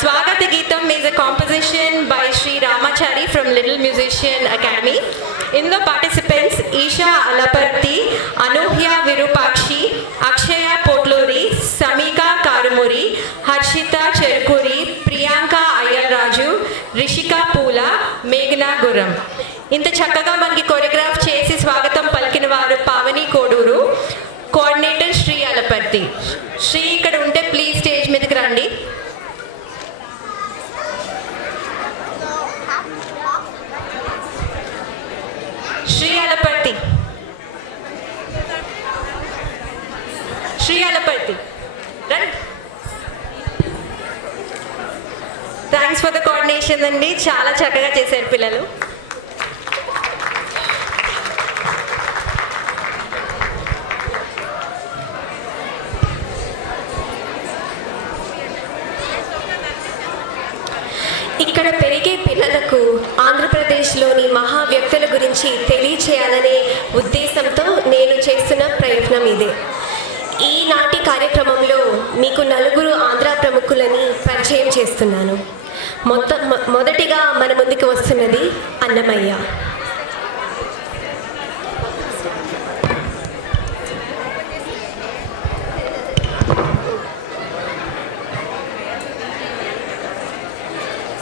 Swagata Geetam is a composition by Sri Ramachari from Little Musician Academy. In the participants, Isha Alaparthi, Anuhya Virupakshi, Akshaya Potluri, Samika Karumuri, Harshita Cherkuri, Priyanka Ayal Raju, Rishika Pula, Meghna Guram. ఇంత చక్కగా మనకి choreograph చేసి స్వాగతం పలికిన వారు Pavani Koduru, coordinator Shri Alaparthi. Shri ఇక్కడ ఉంటే please stage మీదకి రండి. శ్రీ అలపర్తి, శ్రీ అలపర్తి రండి. థ్యాంక్స్ ఫర్ ద కోఆర్డినేషన్ అండి, చాలా చక్కగా చేశారు పిల్లలు. పిల్లలకు ఆంధ్రప్రదేశ్లోని మహా వ్యక్తుల గురించి తెలియచేయాలనే ఉద్దేశంతో నేను చేస్తున్న ప్రయత్నం ఇదే. ఈనాటి కార్యక్రమంలో మీకు నలుగురు ఆంధ్ర ప్రముఖులని పరిచయం చేస్తున్నాను. మొదటిగా మన ముందుకు వస్తున్నది అన్నమయ్య.